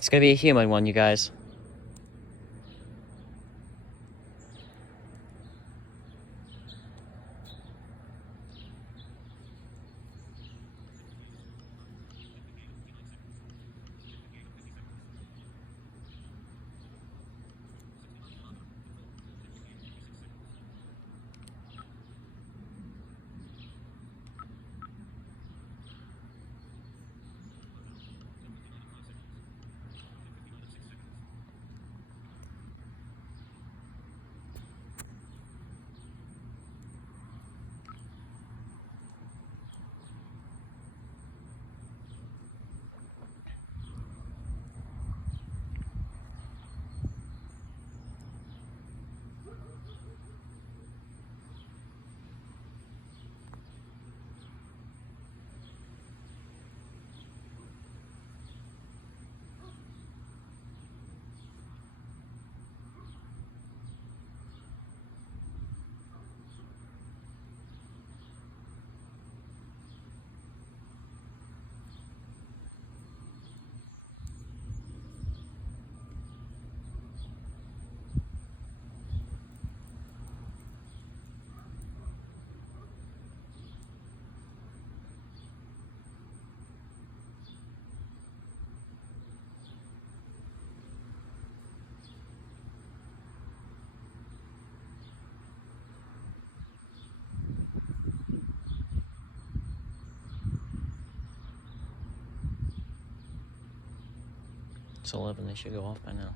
It's gonna be a human one, you guys. It's 11, they should go off by now.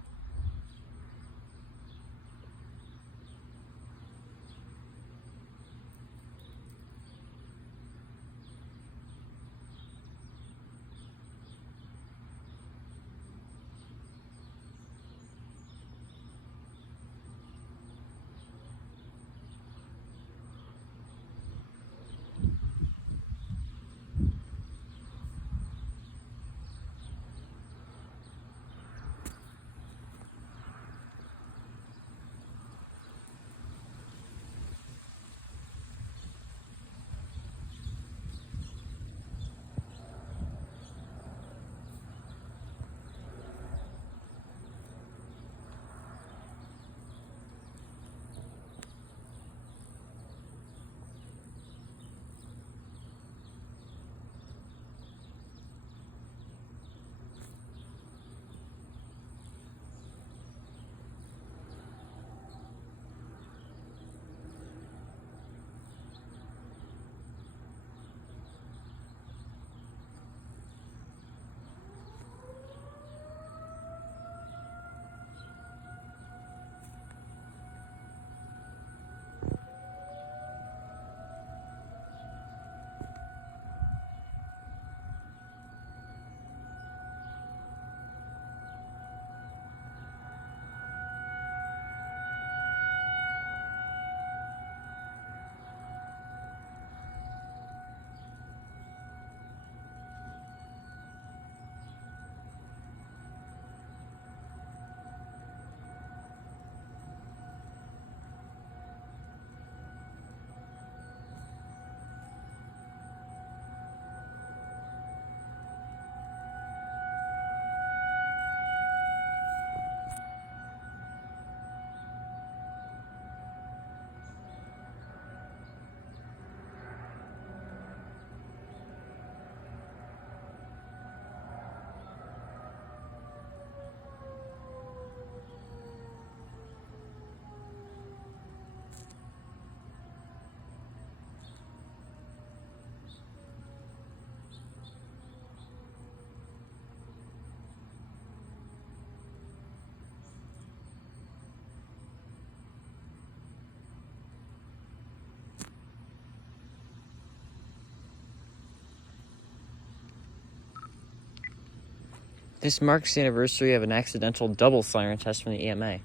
This marks the anniversary of an accidental double siren test from the EMA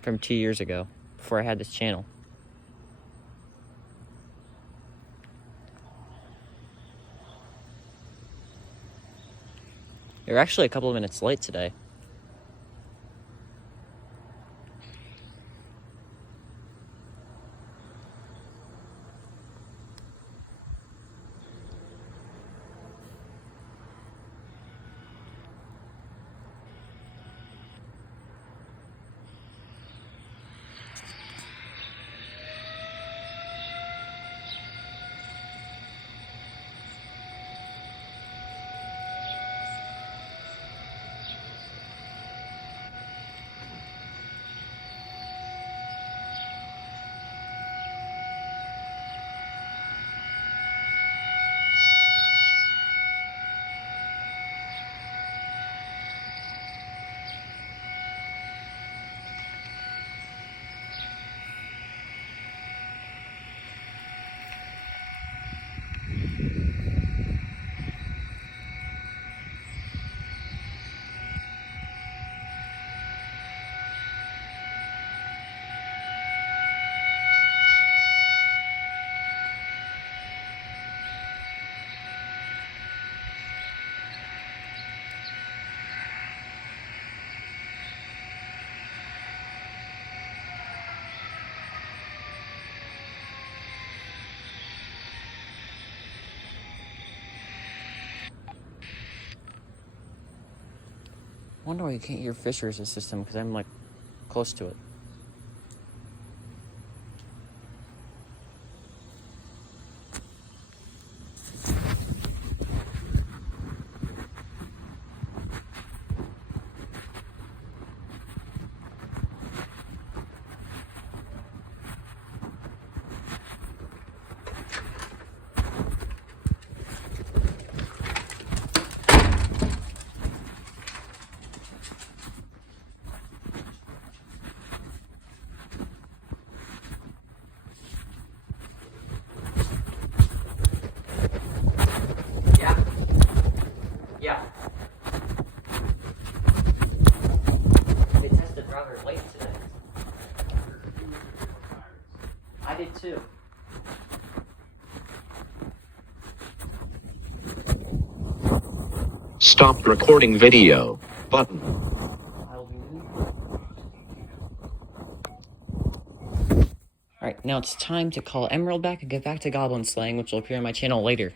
from 2 years ago, before I had this channel. They were actually a couple of minutes late today. wonder why you can't hear Fisher's system, because I'm like close to it. Yeah. They tested rather late today. I did too. Stop recording video button. Alright, now it's time to call Emerald back and get back to Goblin Slaying, which will appear on my channel later.